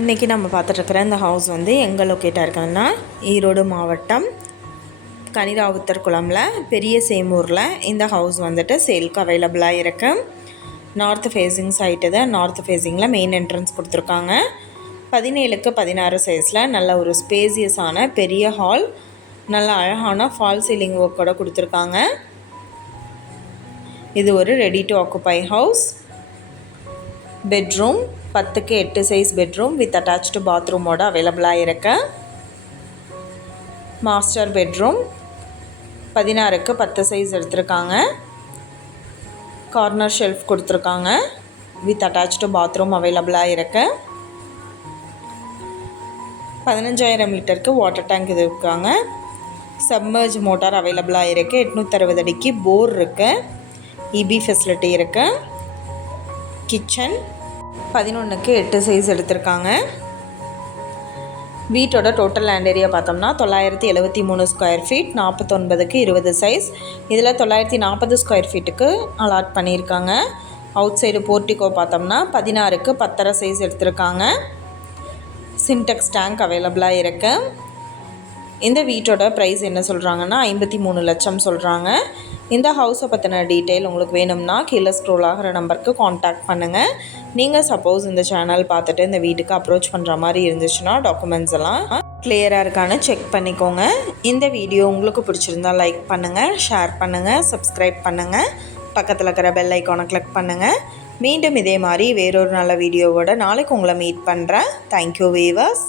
இன்றைக்கி நம்ம பார்த்துட்ருக்குற இந்த ஹவுஸ் வந்து எங்கே லொக்கேட்டாக இருக்குதுன்னா ஈரோடு மாவட்டம் கனிராவுத்தர் குளமில் பெரிய சேமூரில் இந்த ஹவுஸ் வந்துட்டு சேலுக்கு அவைலபிளாக இருக்குது. நார்த் ஃபேஸிங் சைட்டு தான். நார்த் ஃபேஸிங்கில் மெயின் என்ட்ரன்ஸ் கொடுத்துருக்காங்க. 17க்கு 16 சைஸில் நல்ல ஒரு ஸ்பேசியஸான பெரிய ஹால், நல்ல அழகான ஃபால் சீலிங் ஒர்க்கோடு கொடுத்துருக்காங்க. இது ஒரு ready to occupy house. Bedroom 10க்கு 8 சைஸ் பெட்ரூம் வித் அட்டாச்டு பாத்ரூமோடு அவைலபிளாக இருக்கு. மாஸ்டர் பெட்ரூம் 16க்கு 10 சைஸ் எடுத்திருக்காங்க. கார்னர் ஷெல்ஃப் கொடுத்துருக்காங்க. வித் அட்டாச்டு பாத்ரூம் அவைலபிளாக இருக்கு. 15,000 லிட்டருக்கு வாட்டர் டேங்க் இது இருக்காங்க. சப்மர்ஜ் மோட்டார் அவைலபிளாக இருக்குது. 860 அடிக்கு போர் இருக்குது. இபி ஃபெசிலிட்டி இருக்குது. கிச்சன் 11க்கு 8 சைஸ் எடுத்திருக்காங்க. வீட்டோட டோட்டல் லேண்ட் ஏரியா பார்த்தோம்னா 973 ஸ்கொயர் ஃபீட், 49க்கு 20 சைஸ். இதில் 940 ஸ்கொயர் ஃபீட்டுக்கு அலாட் பண்ணியிருக்காங்க. அவுட் சைடு போர்ட்டிகோ பார்த்தோம்னா 16க்கு 10.5 சைஸ் எடுத்திருக்காங்க. சின்டெக்ஸ் டேங்க் அவைலபிளாக இருக்குது. இந்த வீட்டோட ப்ரைஸ் என்ன சொல்கிறாங்கன்னா 53 லட்சம் சொல்கிறாங்க. இந்த ஹவுஸை பற்றின டீட்டெயில் உங்களுக்கு வேணும்னா கீழே ஸ்க்ரோல் ஆகிற நம்பருக்கு காண்டாக்ட் பண்ணுங்கள். நீங்கள் சப்போஸ் இந்த சேனல் பார்த்துட்டு இந்த வீட்டுக்கு அப்ரோச் பண்ணுற மாதிரி இருந்துச்சுன்னா டாக்குமெண்ட்ஸ் எல்லாம் கிளியராக இருக்கான்னு செக் பண்ணிக்கோங்க. இந்த வீடியோ உங்களுக்கு பிடிச்சிருந்தால் லைக் பண்ணுங்கள், ஷேர் பண்ணுங்கள், சப்ஸ்கிரைப் பண்ணுங்கள், பக்கத்தில் இருக்கிற பெல் ஐக்கானை கிளிக் பண்ணுங்கள். மீண்டும் இதே மாதிரி வேறொரு நல்ல வீடியோவோட நாளைக்கு உங்களை மீட் பண்ணுறேன். Thank you viewers.